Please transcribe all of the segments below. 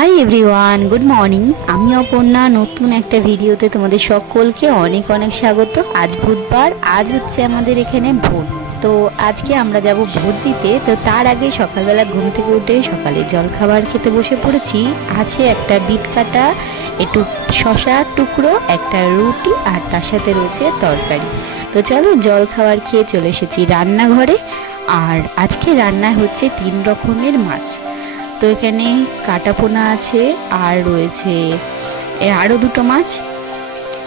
Hi everyone, good morning. আমি অপর্ণা, নতুন একটা ভিডিওতে তোমাদের সকলকে অনেক অনেক স্বাগত। আজ বুধবার, আজ হচ্ছে আমাদের এখানে ভোট। তো আজকে আমরা যাব ভোট দিতে। তো তার আগে সকালবেলা ঘুম থেকে উঠে সকালে জলখাবার খেতে বসে পড়েছি। আছে একটা বিট কাটা, একটু শশার টুকরো, একটা রুটি, আর তার সাথে রয়েছে তরকারি। তো চলো জলখাবার খেয়ে চলে এসেছি রান্নাঘরে। আর আজকে রান্না হচ্ছে 3 রকমের মাছ। তো এখানে কাটাপোনা আছে, আর রয়েছে আরও 2টো মাছ।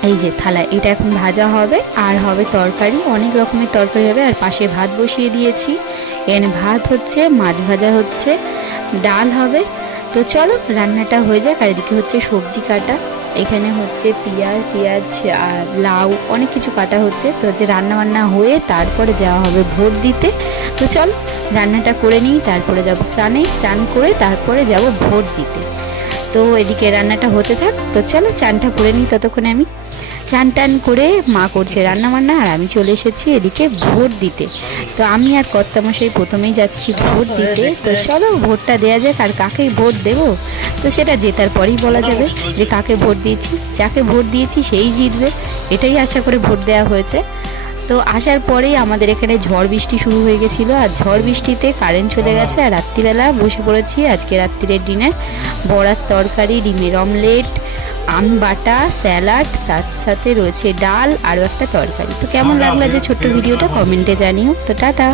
এই যে থালা, এটা এখন ভাজা হবে, আর হবে তরকারি, অনেক রকমের তরকারি হবে। আর পাশে ভাত বসিয়ে দিয়েছি। এখানে ভাত হচ্ছে, মাছ ভাজা হচ্ছে, ডাল হবে। তো চলো রান্নাটা হয়ে যাক। আর এদিকে হচ্ছে সবজি কাটা, এখানে হচ্ছে পেঁয়াজ টিয়াজ আর লাউ অনেক কিছু কাটা হচ্ছে। তো যে রান্না বান্না হয়ে তারপরে যাওয়া হবে ভোট দিতে। তো চল রান্নাটা করে নিই, তারপরে যাব স্নান করে তারপরে যাব ভোট দিতে। তো এদিকে রান্নাটা হতে থাক। তো চলো চানটা করে নিই ততক্ষণে। আমি চান টান করে মা করছে রান্না বান্না, আর আমি চলে এসেছি এদিকে ভোট দিতে। তো আমি আর কর্তামশাই প্রথমেই যাচ্ছি ভোট দিতে। তো চলো ভোটটা দেওয়া যাক। আর কাকে ভোট দেবো তো সেটা জেতার পরেই বলা যাবে যে কাকে ভোট দিয়েছি। যাকে ভোট দিয়েছি সেই জিতবে, এটাই আশা করে ভোট দেওয়া হয়েছে। তো আসার পরেই আমাদের এখানে ঝড় বৃষ্টি শুরু হয়ে গেছিলো, আর ঝড় বৃষ্টিতে কারেন্ট চলে গেছে। আর রাত্রিবেলা বসে পড়েছি আজকে রাত্রিরের ডিনার, বড়ার তরকারি, ডিমের অমলেট, আম বাটা, স্যালাড, তার সাথে রয়েছে ডাল, আরও একটা তরকারি। তো কেমন লাগলো যে ছোট্ট ভিডিওটা কমেন্টে জানিও। তো টাটা।